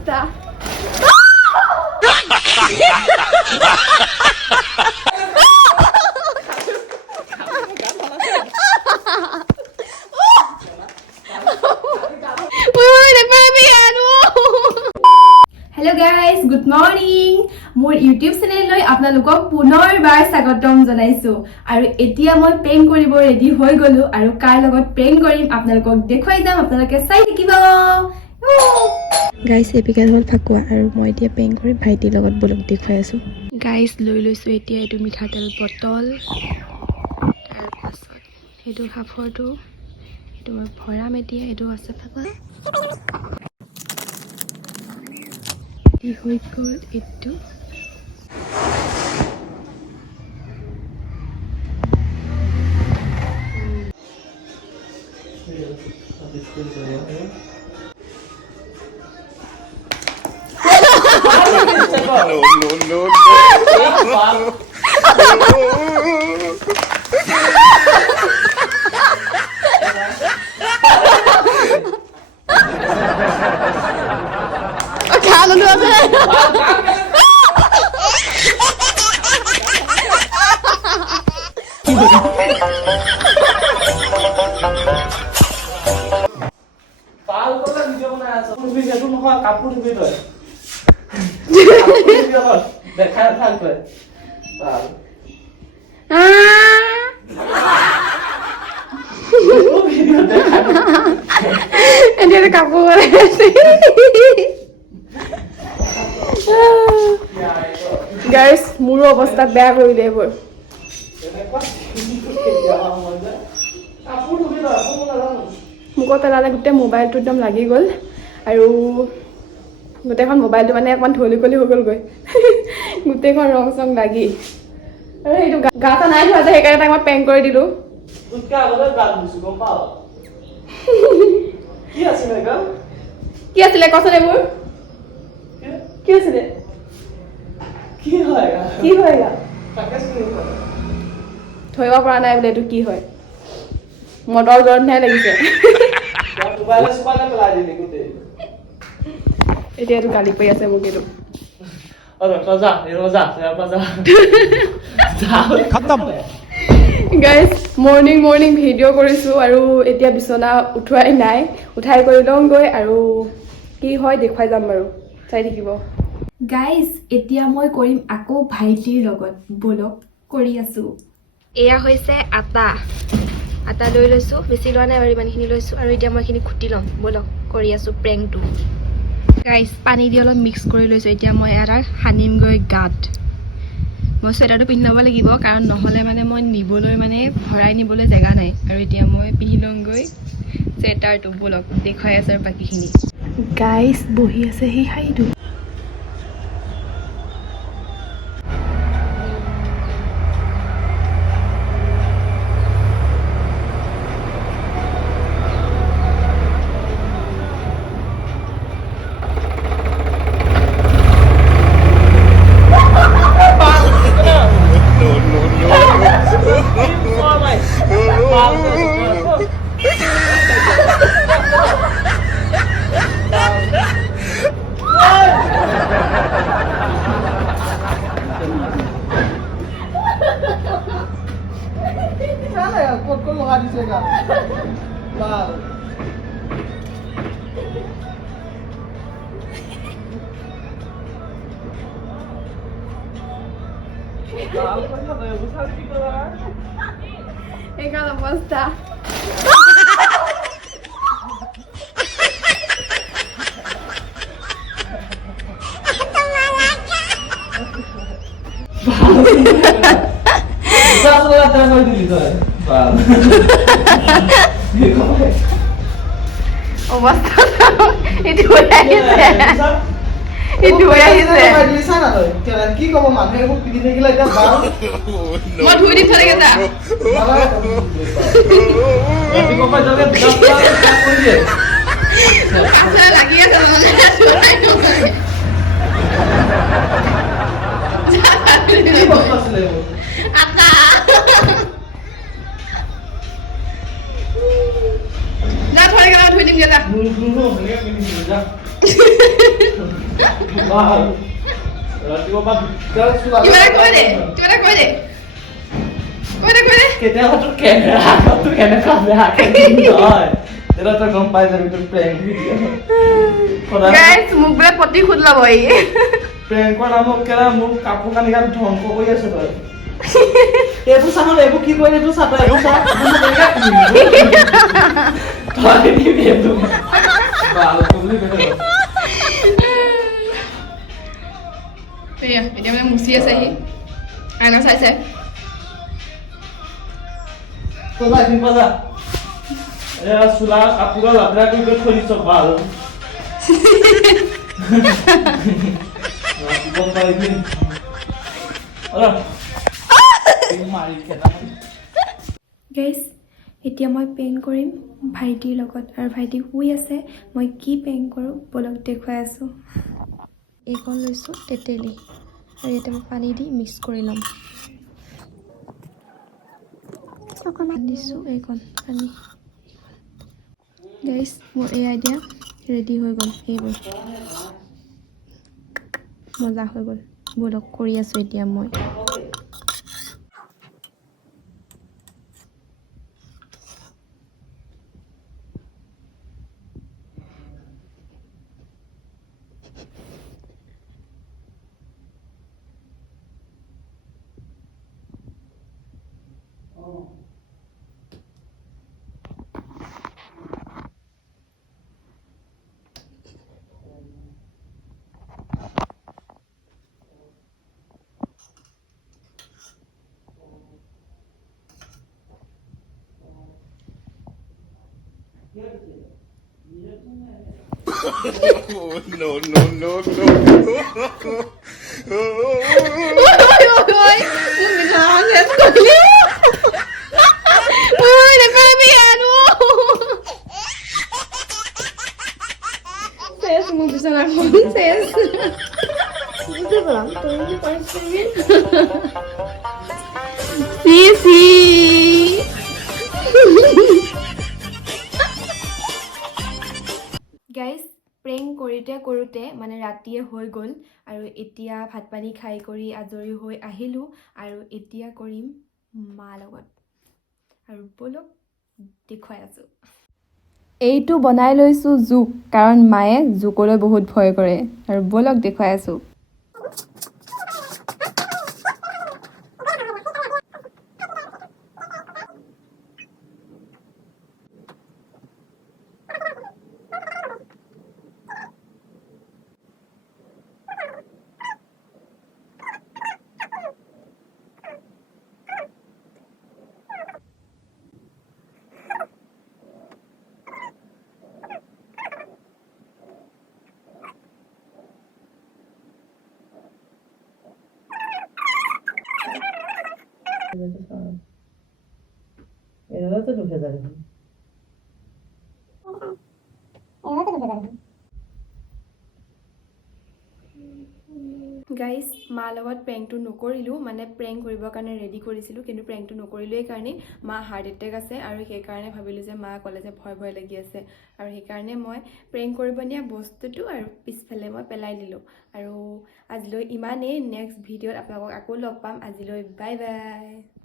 অৱস্থা hello guys good morning मोर YouTube channel आपनालोকক पुनरबार स्वागतम जनाइছো আৰু এতিয়া মই প্ৰেং কৰিব ৰেডি হৈ গলো আৰু কাৰ লগত প্ৰেং কৰিম আপোনালোকক দেখুৱাই যাম আপোনালোকে চাই থাকিব গাইস এপিকাল হল ফাকুৱা আৰু মই এতিয়া প্ৰেং কৰি ভাইটিৰ লগত বলক দেখুৱাই আছো গাইস লৈ লৈছো এতিয়া এটো মিঠাতেল বটল তাৰ পাছত এটো হাফৰটো এটো মই ভৰাম এতিয়া এটো আছে ফাকুৱা এই হৈ গ'ল এটো No. কাপোৰ ধুবি তই দেখা ভাল তই এতিয়া কাপোৰ গাইস মোৰ অৱস্থা বেয়া কৰিলে এইবোৰ মোক পেলালে গোটেই মোবাইলটো একদম লাগি গ'ল আৰু গোটেইখন মোবাইলটো মানে অকণমান ঢলি হৈ গ'লগৈ গোটেইখন ৰং চং লাগি আৰু সেইটো গাটা নাই ধোৱা যে সেইকাৰণে তাক মই পেং কৰি দিলোঁ কি আছিলে কি আছিলে কচোন এইবোৰ কি আছিলে কি হয় ধৰিব পৰা নাই বোলে এইটো কি হয় মটৰ গৰমহে লাগিছে এতিয়া এইটো গালি পাৰি আছে মোক এইটো গাইজ মৰ্ণিং ভিডিঅ' কৰিছোঁ আৰু এতিয়া বিচনা উঠোৱাই নাই উঠাই কৰি লওঁগৈ আৰু কি হয় দেখুৱাই যাম বাৰু চাই থাকিব গাইস এতিয়া মই কৰিম আকৌ ভাইটিৰ লগত বলক কৰি আছো এয়া হৈছে আটা লৈ লৈছোঁ বেছি লোৱা নাই বাৰু ইমানখিনি লৈছোঁ আৰু এতিয়া মই এইখিনি খুটি ল'ম বলক কৰি আছোঁ প্ৰেংটো গাইজ পানী দি অলপ মিক্স কৰি লৈছোঁ এতিয়া মই এটা সানিমগৈ গাত মই চুৱেটাৰটো পিন্ধি ল'ব লাগিব কাৰণ নহ'লে মানে মই নিবলৈ মানে ভৰাই নিবলৈ জেগা নাই আৰু এতিয়া মই পিন্ধি লওঁগৈ চুৱেটাৰটো বলক দেখুৱাই আছে আৰু বাকীখিনি গাইজ বহি আছে সেই শাৰীটো ক'ত লগাই দিছে গা এইকাল অৱস্থা অৱস্থা এইটো হৈ আহিছে কি কব মানুহে পিন্ধি থাকিলে এতিয়া মই ধুই দিম থৈ যা লাগি আছে ধুই দিম ভাল ৰাতিপুৱা কিবা এটা কৈ দে কেতিয়াবা তোৰ কেমেৰাটো কেনেকুৱা বেয়াকে নহয় তেতিয়া তই গম পাই যাবি তোৰ প্ৰেংক ভিডিঅ' গাইছ মোক বোলে প্ৰতিশোধ ল'ব ই প্ৰেংকৰ নামত কেলা মোৰ কাপোৰ কানি গাল ধ্বংস কৰি আছে তই এইবোৰ চাহ এইবোৰ কি কৰি এইটো চাহ এইবোৰ চাহ তই দিবি এইটো বালটো বুলি কৈছে এয়া এতিয়া মানে মুচি আছে সি আইনা চাইছে তই যাই পাজা এয়া চোলা কাপোৰ লাদৰা কৰি থৈ দিছ ভাল ৰাতিপুৱা পাৰিবি মাৰি খেলা গাইছ এতিয়া মই পেইণ্ট কৰিম ভাইটিৰ লগত আৰু ভাইটি শুই আছে মই কি পেইণ্ট কৰোঁ বলক দেখুৱাই আছোঁ এইকণ লৈছোঁ তেতেলী আৰু ইয়াতে মই পানী দি মিক্স কৰি ল'ম অকণমান দিছোঁ এইকণ পানী গাইছ মোৰ এই আইডিয়া ৰেডি হৈ গ'ল এইবোৰ মজা হৈ গ'ল বলক কৰি আছোঁ এতিয়া মই Oh, no, no, no, no. Guys prank কৰোঁতে মানে ৰাতিয়ে হৈ গ'ল আৰু এতিয়া ভাত পানী খাই কৰি আজৰি হৈ আহিলোঁ আৰু এতিয়া কৰিম মাৰ লগত আৰু বলক দেখুৱাই আছোঁ এইটো বনাই লৈছোঁ জোক কাৰণ মায়ে জোকলৈ বহুত ভয় কৰে আৰু বলক দেখুৱাই আছোঁ এৰা তো ঢুকে যাবে গাইজ মাৰ লগত প্ৰেংকটো নকৰিলোঁ মানে প্ৰেংক কৰিবৰ কাৰণে ৰেডি কৰিছিলোঁ কিন্তু প্ৰেংকটো নকৰিলোঁ এইকাৰণে মা হাৰ্ট এটেক আছে আৰু সেইকাৰণে ভাবিলোঁ যে মা ক'লে যে ভয় লাগি আছে আৰু সেইকাৰণে মই প্ৰেংক কৰিব নিয়া বস্তুটো আৰু পিছফালে মই পেলাই দিলোঁ আৰু আজিলৈ ইমানেই নেক্সট ভিডিঅ'ত আপোনালোকক আকৌ লগ পাম আজিলৈ বাই বাই